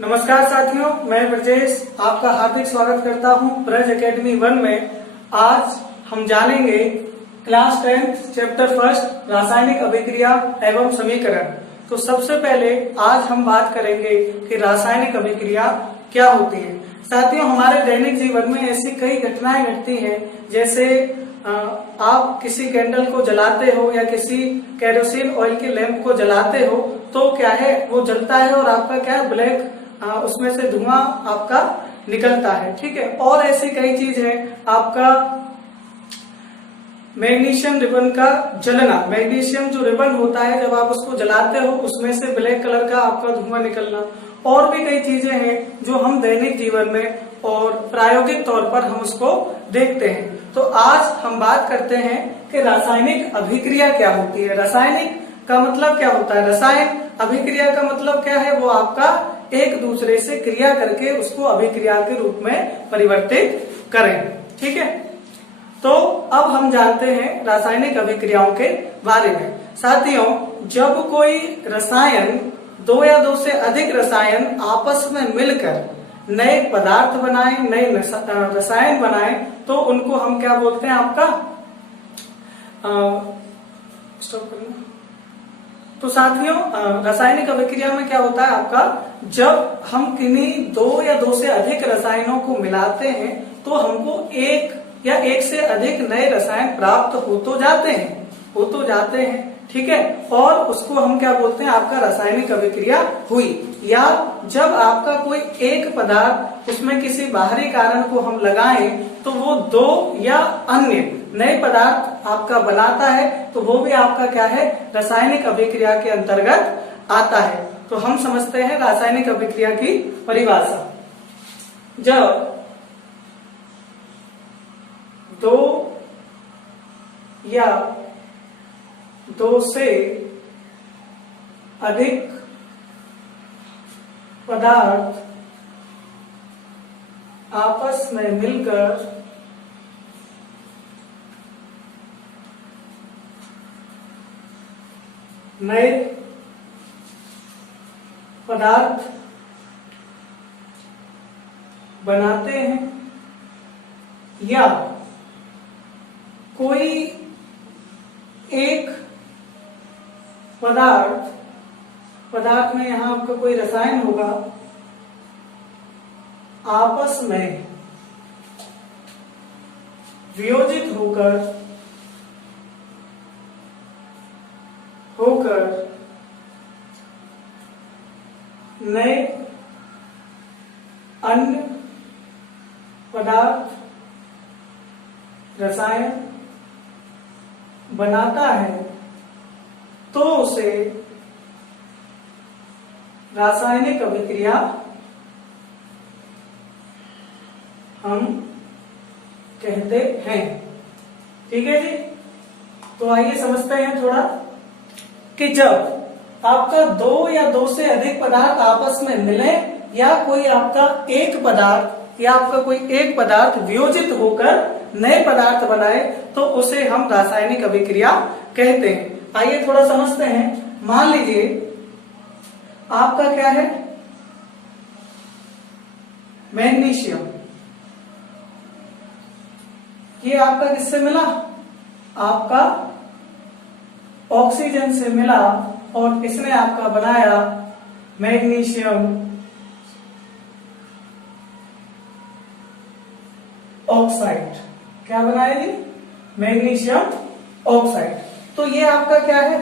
नमस्कार साथियों, मैं ब्रजेश आपका हार्दिक स्वागत करता हूं ब्रज एकेडमी 1 में। आज हम जानेंगे क्लास 10 चैप्टर 1 रासायनिक अभिक्रिया एवं समीकरण। तो सबसे पहले आज हम बात करेंगे कि रासायनिक अभिक्रिया क्या होती है। साथियों, हमारे दैनिक जीवन में ऐसी कई घटनाएं घटती हैं, जैसे आप किसी कैंडल को जलाते हो या किसी केरोसिन ऑयल के लैंप को जलाते हो तो क्या है, वो जलता है और आपका क्या है, ब्लैक उसमें से धुआं आपका निकलता है। ठीक है, और ऐसी कई चीज है, आपका मैग्नीशियम रिबन का जलना। मैग्नीशियम जो रिबन होता है, जब आप उसको जलाते हो उसमें से ब्लैक कलर का आपका धुआं निकलना। और भी कई चीजें हैं जो हम दैनिक जीवन में और प्रायोगिक तौर पर हम उसको देखते हैं। तो आज हम बात करते हैं कि रासायनिक अभिक्रिया क्या होती है। रासायनिक का मतलब क्या होता है, रसायन अभिक्रिया का मतलब क्या है, वो आपका एक दूसरे से क्रिया करके उसको अभिक्रिया के रूप में परिवर्तित करें। ठीक है, तो अब हम जानते हैं रासायनिक अभिक्रियाओं के बारे में। साथियों, जब कोई रसायन, दो या दो से अधिक रसायन आपस में मिलकर नए पदार्थ बनाए, नए रसायन बनाए, तो उनको हम क्या बोलते हैं, आपका स्टॉप करना। तो साथियों, रासायनिक अभिक्रिया में क्या होता है आपका, जब हम किन्हीं दो या दो से अधिक रसायनों को मिलाते हैं तो हमको एक या एक से अधिक नए रसायन प्राप्त हो तो जाते हैं। ठीक है, और उसको हम क्या बोलते हैं, आपका रासायनिक अभिक्रिया हुई। या जब आपका कोई एक पदार्थ, उसमें किसी बाहरी कारण को हम लगाएं तो वो दो या अन्य नए पदार्थ आपका बनाता है, तो वो भी आपका क्या है, रासायनिक अभिक्रिया के अंतर्गत आता है। तो हम समझते हैं रासायनिक अभिक्रिया की परिभाषा। जब दो या दो से अधिक पदार्थ आपस में मिलकर नए पदार्थ बनाते हैं, या कोई एक पदार्थ में यहां आपका कोई रसायन होगा, आपस में वियोजित होकर नए अन्य पदार्थ रसायन बनाता है, तो उसे रासायनिक अभिक्रिया हम कहते हैं। ठीक है जी, तो आइए समझते हैं थोड़ा कि जब आपका दो या दो से अधिक पदार्थ आपस में मिले, या कोई आपका एक पदार्थ या आपका कोई एक पदार्थ वियोजित होकर नए पदार्थ बनाए, तो उसे हम रासायनिक अभिक्रिया कहते हैं। आइए थोड़ा समझते हैं। मान लीजिए आपका क्या है, मैग्नीशियम, ये आपका किससे मिला, आपका ऑक्सीजन से मिला, और इसने आपका बनाया मैग्नीशियम ऑक्साइड। क्या बनाया जी, मैग्नीशियम ऑक्साइड। तो ये आपका क्या है,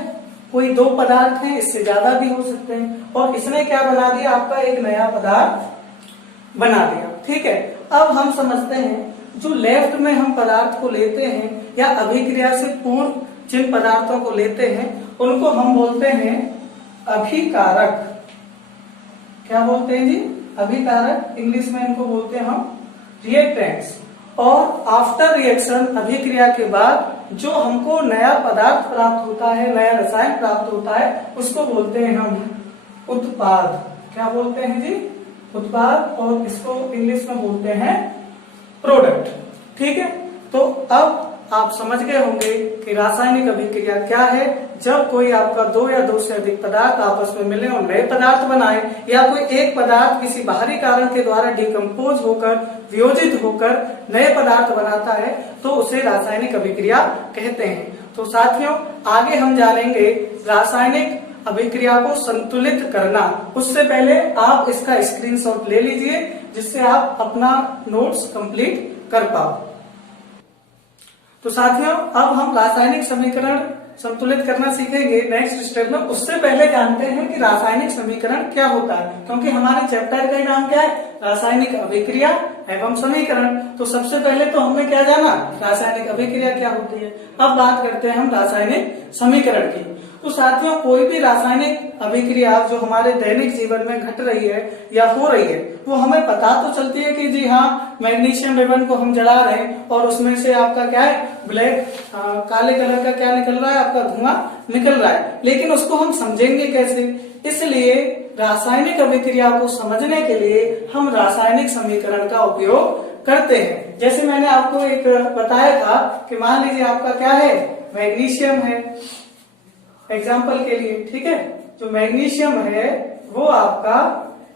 कोई दो पदार्थ हैं, इससे ज्यादा भी हो सकते हैं, और इसने क्या बना दिया, आपका एक नया पदार्थ बना दिया। ठीक है, अब हम समझते हैं, जो लेफ्ट में हम पदार्थ को लेते हैं या अभिक्रिया से पूर्व जिन पदार्थों को लेते हैं, उनको हम बोलते हैं अभिकारक। क्या बोलते हैं जी, अभिकारक। इंग्लिश में इनको बोलते हैं हम रिएक्टेंट्स। और आफ्टर रिएक्शन, अभिक्रिया के बाद जो हमको नया पदार्थ प्राप्त होता है, नया रसायन प्राप्त होता है, उसको बोलते हैं हम उत्पाद। क्या बोलते हैं जी, उत्पाद। और इसको इंग्लिश में बोलते हैं प्रोडक्ट। ठीक है, तो अब आप समझ गए होंगे कि रासायनिक अभिक्रिया क्या है। जब कोई आपका दो या दो से अधिक पदार्थ आपस में मिले और नए पदार्थ बनाए, या कोई एक पदार्थ किसी बाहरी कारण के द्वारा डिकम्पोज होकर, वियोजित होकर नए पदार्थ बनाता है, तो उसे रासायनिक अभिक्रिया कहते हैं। तो साथियों, आगे हम जानेंगे रासायनिक अभिक्रिया को संतुलित करना। उससे पहले आप इसका स्क्रीनशॉट ले लीजिए, जिससे आप अपना नोट्स कंप्लीट कर पाओ। तो साथियों, अब हम रासायनिक समीकरण संतुलित करना सीखेंगे नेक्स्ट स्टेप में। उससे पहले जानते हैं कि रासायनिक समीकरण क्या होता है, क्योंकि हमारे चैप्टर का नाम क्या है, रासायनिक अभिक्रिया एवं समीकरण। तो सबसे पहले तो हमने क्या जाना, रासायनिक अभिक्रिया क्या होती है। अब बात करते हैं हम रासायनिक समीकरण की। तो साथियों, कोई भी रासायनिक अभिक्रिया जो हमारे दैनिक जीवन में घट रही है या हो रही है, वो हमें पता तो चलती है कि जी हाँ, मैग्नीशियम रिबन को हम जला रहे हैं और उसमें से आपका क्या है, ब्लैक काले कलर का क्या निकल रहा है, आपका धुआं निकल रहा है। लेकिन उसको हम समझेंगे कैसे? इसलिए रासायनिक अभिक्रिया को समझने के लिए हम रासायनिक समीकरण का उपयोग करते हैं। जैसे मैंने आपको एक बताया था कि मान लीजिए आपका क्या है, मैग्नीशियम है, एग्जाम्पल के लिए, ठीक है। जो मैग्नीशियम है वो आपका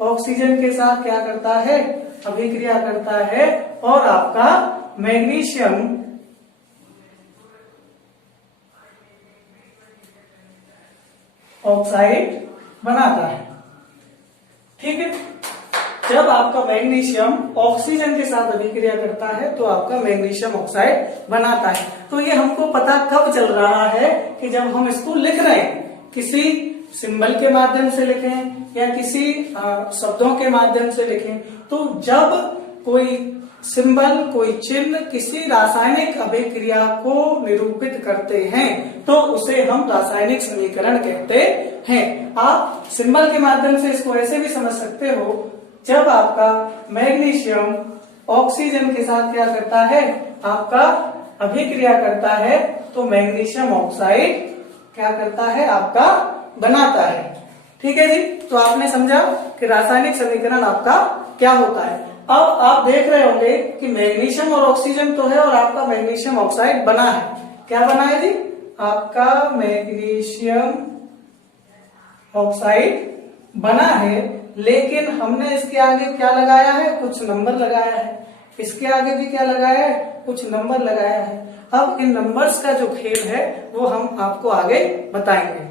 ऑक्सीजन के साथ क्या करता है, अभिक्रिया करता है और आपका मैग्नीशियम ऑक्साइड बनाता है, ठीक है। जब आपका मैग्नीशियम ऑक्सीजन के साथ अभिक्रिया करता है तो आपका मैग्नीशियम ऑक्साइड बनाता है। तो ये हमको पता कब चल रहा है कि जब हम इसको लिख रहे हैं, किसी सिंबल के माध्यम से लिखें या किसी शब्दों के माध्यम से लिखें। तो जब कोई सिंबल, कोई चिन्ह किसी रासायनिक अभिक्रिया को निरूपित करते हैं तो उसे हम रासायनिक समीकरण कहते हैं। आप सिंबल के माध्यम से इसको ऐसे भी समझ सकते हो, जब आपका मैग्नीशियम ऑक्सीजन के साथ क्या करता है, आपका अभिक्रिया करता है, तो मैग्नीशियम ऑक्साइड क्या करता है, आपका बनाता है। ठीक है जी। तो आपने समझा कि रासायनिक समीकरण आपका क्या होता है। अब आप देख रहे होंगे कि मैग्नीशियम और ऑक्सीजन तो है और आपका मैग्नीशियम ऑक्साइड बना है। क्या बना है जी, आपका मैग्नीशियम ऑक्साइड बना है, लेकिन हमने इसके आगे क्या लगाया है, कुछ नंबर लगाया है। इसके आगे भी क्या लगाया है, कुछ नंबर लगाया है। अब इन नंबर्स का जो खेल है वो हम आपको आगे बताएंगे।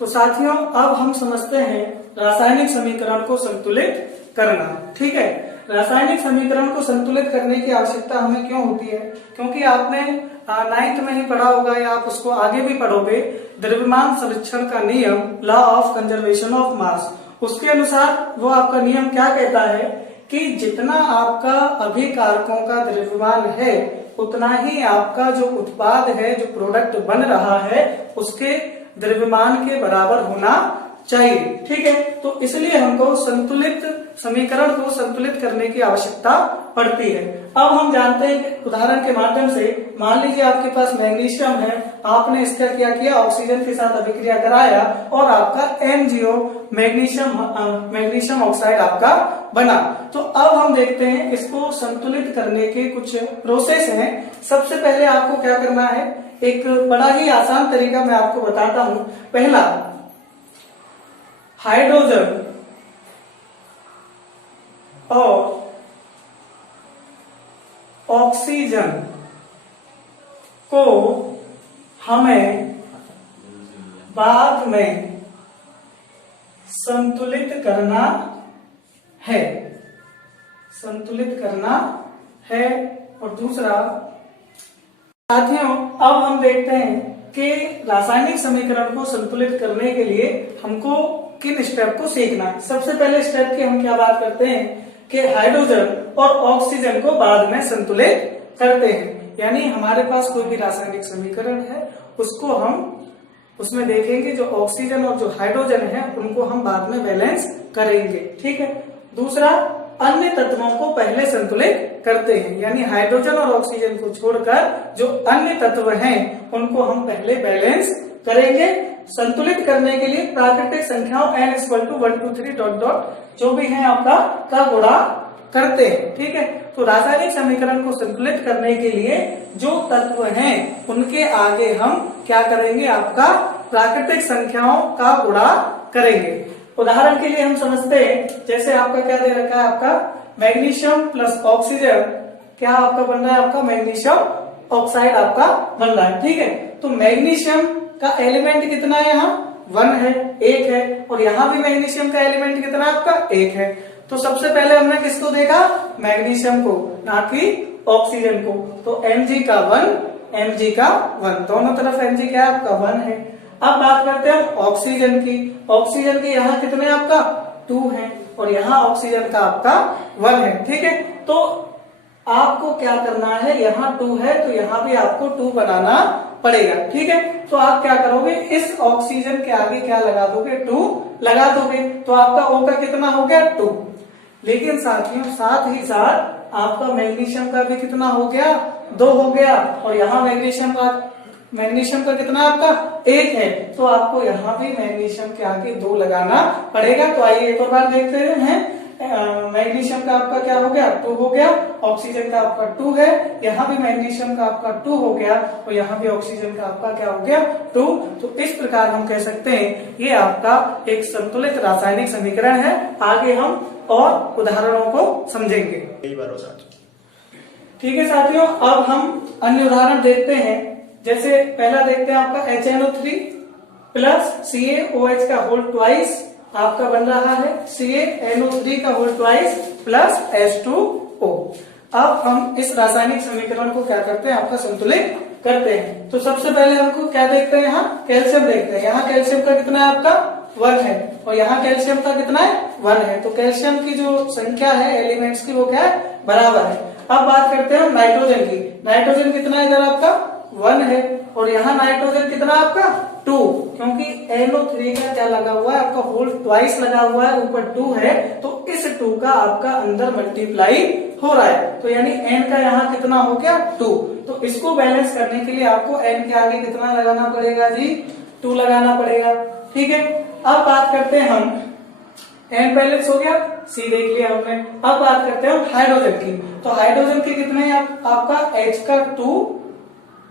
तो साथियों, अब हम समझते हैं रासायनिक समीकरण को संतुलित करना। ठीक है, रासायनिक समीकरण को संतुलित करने की आवश्यकता हमें क्यों होती है? क्योंकि आपने 9th में ही पढ़ा होगा या आप उसको आगे भी पढ़ोगे, द्रव्यमान संरक्षण का नियम, law of conservation of mass. उसके अनुसार वो आपका नियम क्या कहता है कि जितना आपका अभिकारकों का द्रव्यमान है उतना ही आपका जो उत्पाद है, जो प्रोडक्ट बन रहा है, उसके द्रव्यमान के बराबर होना चाहिए। ठीक है, तो इसलिए हमको संतुलित समीकरण को संतुलित करने की आवश्यकता पड़ती है। अब हम जानते हैं कि उदाहरण के माध्यम से, मान लीजिए आपके पास मैग्नीशियम है, आपने इसका क्या किया, ऑक्सीजन के साथ अभिक्रिया कराया और आपका MgO मैग्नीशियम ऑक्साइड आपका बना। तो अब हम देखते हैं इसको संतुलित करने के कुछ प्रोसेस हैं। सबसे पहले आपको क्या करना है, एक बड़ा ही आसान तरीका मैं आपको बताता हूं। पहला, हाइड्रोजन और ऑक्सीजन को हमें बाद में संतुलित करना है, संतुलित करना है। और दूसरा, साथियों, अब हम देखते हैं कि रासायनिक समीकरण को संतुलित करने के लिए हमको किन स्टेप को सीखना है। सबसे पहले स्टेप की हम क्या बात करते हैं कि हाइड्रोजन और ऑक्सीजन को बाद में संतुलित करते हैं। यानी हमारे पास कोई भी रासायनिक समीकरण है, उसको हम उसमें देखेंगे जो ऑक्सीजन और जो हाइड्रोजन है उनको हम बाद में बैलेंस करेंगे। ठीक है। दूसरा, अन्य तत्वों को पहले संतुलित करते हैं, यानी हाइड्रोजन और ऑक्सीजन को छोड़कर जो अन्य तत्व हैं उनको हम पहले बैलेंस करेंगे। संतुलित करने के लिए प्राकृतिक संख्याओं n = 1 2 3 ... जो भी है आपका का गुणा करते हैं। ठीक है, तो रासायनिक समीकरण को संतुलित करने के लिए जो तत्व हैं उनके आगे हम क्या करेंगे, आपका प्राकृतिक संख्याओं का गुणा करेंगे। उदाहरण के लिए हम समझते हैं, जैसे आपका क्या दे रखा है, आपका मैग्नीशियम प्लस ऑक्सीजन क्या आपका बन रहा है, आपका मैग्नीशियम ऑक्साइड आपका बन रहा है। ठीक है, तो मैग्नीशियम का एलिमेंट कितना है, यहाँ 1 है, 1 है, और यहाँ भी मैग्नीशियम का एलिमेंट कितना है, आपका 1 है। तो सबसे पहले हमने किसको देखा, मैग्नीशियम को, ना कि ऑक्सीजन को। तो Mg का 1, Mg का 1, दोनों तरफ Mg क्या है, आपका 1 है। अब बात करते हैं ऑक्सीजन की। ऑक्सीजन के यहाँ कितने आपका 2 है, और यहाँ ऑक्सीजन का आपका 1 है। ठीक है, तो आपको क्या करना है, यहाँ 2 है तो यहाँ भी आपको 2 बनाना पड़ेगा। ठीक है, तो आप क्या करोगे, इस ऑक्सीजन के आगे क्या लगा दोगे, 2 लगा दोगे, तो आपका O का कितना हो गया, 2। लेकिन साथियों साथ ही साथ आपका मैग्नीशियम का भी कितना हो गया, 2 हो गया, और यहाँ मैग्नीशियम का कितना आपका 1 है, तो आपको यहाँ भी मैग्नीशियम के आगे 2 लगाना पड़ेगा। तो आइए एक और बार देखते हैं, मैग्नीशियम का आपका क्या हो गया, 2 हो गया, ऑक्सीजन का आपका 2 है, यहाँ भी मैग्नीशियम का आपका 2 हो गया, और यहाँ भी ऑक्सीजन का आपका क्या हो गया, 2। तो इस प्रकार हम कह सकते हैं ये आपका एक संतुलित रासायनिक समीकरण है। आगे हम और उदाहरणों को समझेंगे। ठीक है साथियों, अब हम अन्य उदाहरण देखते हैं। जैसे पहला देखते हैं आपका HNO3 प्लस CaOH का होल ट्वाइस आपका बन रहा है CaNO3 का होल ट्वाइस प्लस H2O। अब हम इस रासायनिक समीकरण को क्या करते हैं, आपका संतुलित करते हैं। तो सबसे पहले हमको क्या देखते हैं, यहाँ कैल्शियम देखते हैं। यहाँ कैल्शियम का कितना है, आपका 1 है, और यहाँ कैल्शियम का कितना है, 1 है। तो कैल्शियम की जो संख्या है एलिमेंट्स की वो क्या है, बराबर है। अब बात करते हैं नाइट्रोजन की। नाइट्रोजन कितना है इधर, आपका 1 है, और यहाँ नाइट्रोजन कितना आपका 2, क्योंकि NO3 का क्या लगा हुआ है, आपका होल ट्वाइस लगा हुआ है, ऊपर 2 है, तो इस 2 का आपका अंदर मल्टीप्लाई हो रहा है, तो यानी N का यहाँ कितना हो गया, 2। तो इसको बैलेंस करने के लिए आपको N के आगे कितना लगाना पड़ेगा जी, 2 लगाना पड़ेगा। ठीक है, अब बात करते हैं हम, N बैलेंस हो गया, C देख लिया हमने। अब बात करते हैं हाइड्रोजन की। तो हाइड्रोजन के कितने हैं, आपका H का 2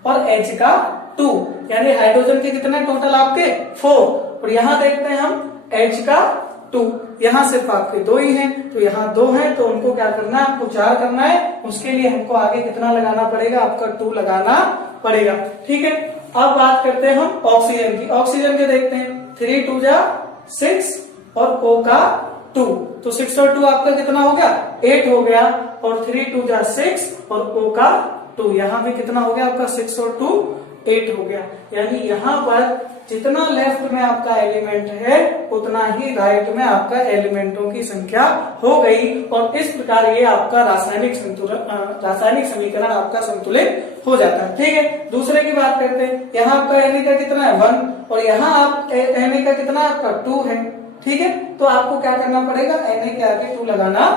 और H का 2, यानी हाइड्रोजन के कितने टोटल आपके 4, और यहाँ देखते हैं हम H का 2, यहाँ सिर्फ आपके 2 ही हैं, तो यहाँ 2 हैं, तो उनको क्या करना है, आपको 4 करना है। उसके लिए हमको आगे कितना लगाना पड़ेगा, आपका 2 लगाना पड़ेगा। ठीक है, अब बात करते हैं हम ऑक्सीजन की। ऑक्सीजन के देखते हैं, 3 2 जा 6 और O का 2, तो 6 और 2 आपका कितना हो गया, 8 हो गया, और 3 2 जा 6 और O का 2, यहाँ भी कितना हो गया आपका 6 और 2 8 हो गया। यानी यहाँ पर जितना लेफ्ट में आपका एलिमेंट है उतना ही राइट में आपका एलिमेंटों की संख्या हो गई, और इस प्रकार ये आपका रासायनिक समीकरण आपका संतुलित हो जाता है। ठीक है, दूसरे की बात करते हैं। यहाँ आपका Na का कितना है, 1, और यहाँ आप Na का कितना आपका 2 है। ठीक है, तो आपको क्या करना पड़ेगा, Na के आगे 2 लगाना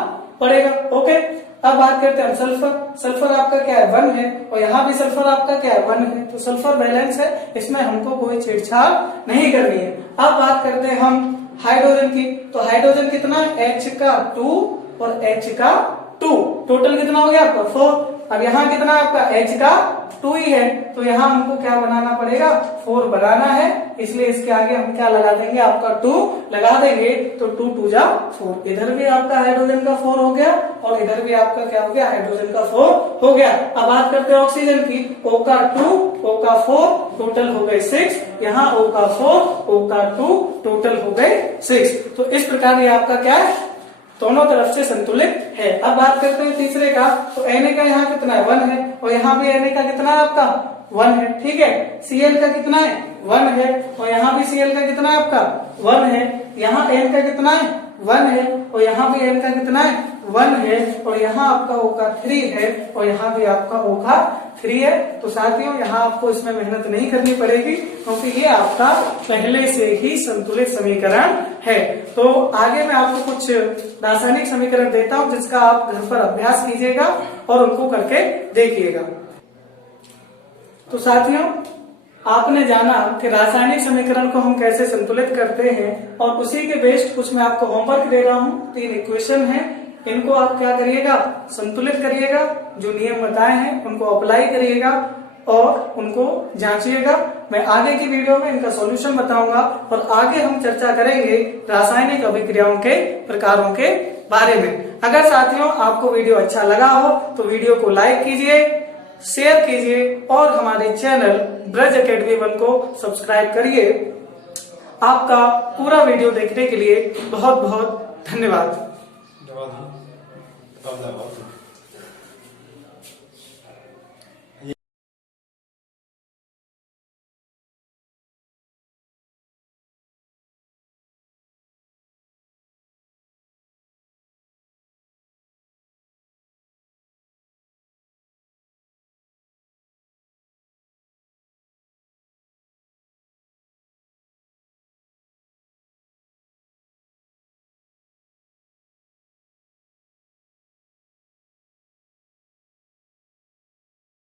पड़ेगा। ओके, अब बात करते हैं सल्फर। सल्फर आपका क्या है, 1 है, और यहाँ भी सल्फर आपका क्या है, 1 है, तो सल्फर बैलेंस है, इसमें हमको कोई छेड़छाड़ नहीं करनी है। अब बात करते हैं हम हाइड्रोजन की। तो हाइड्रोजन कितना, H का 2 और H का 2, टोटल कितना हो गया आपका 4। अब यहाँ कितना आपका H का 2 ही है, तो यहाँ हमको क्या बनाना पड़ेगा, 4 बनाना है, इसलिए इसके आगे हम क्या लगा देंगे, आपका 2 लगा देंगे, तो 2 2 जा 4। इधर भी आपका हाइड्रोजन का 4 हो गया, और इधर भी आपका क्या हो गया, हाइड्रोजन का 4 हो गया। अब बात करते हैं ऑक्सीजन की। O का 2, O का 4, टोटल हो गए 6, यहाँ O का 4, O का 2, टोटल हो गए 6। तो इस प्रकार ये आपका क्या है, दोनों तरफ से संतुलित है। अब बात करते हैं तीसरे का। तो Na का यहाँ कितना है, 1 है, और यहाँ भी Na का कितना है आपका 1 है। ठीक है, Cl का कितना है, 1 है, और यहाँ भी Cl का कितना है आपका 1 है, यहाँ N का कितना है, 1 है, और यहाँ भी N का कितना है, 1 है, और यहाँ आपका O का 3 है, और यहाँ भी आपका O का 3 है। तो साथियों यहाँ आपको इसमें मेहनत नहीं करनी पड़ेगी, क्योंकि ये आपका पहले से ही संतुलित समीकरण है। तो आगे मैं आपको कुछ रासायनिक समीकरण देता हूँ, जिसका आप घर पर अभ्यास कीजिएगा और उनको करके देखिएगा। तो साथियों आपने जाना कि रासायनिक समीकरण को हम कैसे संतुलित करते हैं, और उसी के बेस्ड कुछ मैं आपको होमवर्क दे रहा हूँ। 3 इक्वेशन है, इनको आप क्या करिएगा, संतुलित करिएगा, जो नियम बताए हैं उनको अप्लाई करिएगा और उनको जांचिएगा। मैं आगे की वीडियो में इनका सॉल्यूशन बताऊंगा और आगे हम चर्चा करेंगे रासायनिक अभिक्रियाओं के प्रकारों के बारे में। अगर साथियों आपको वीडियो अच्छा लगा हो तो वीडियो को लाइक कीजिए, शेयर कीजिए और हमारे चैनल ब्रज एकेडमी 1 को सब्सक्राइब करिए। आपका पूरा वीडियो देखने के लिए बहुत बहुत धन्यवाद।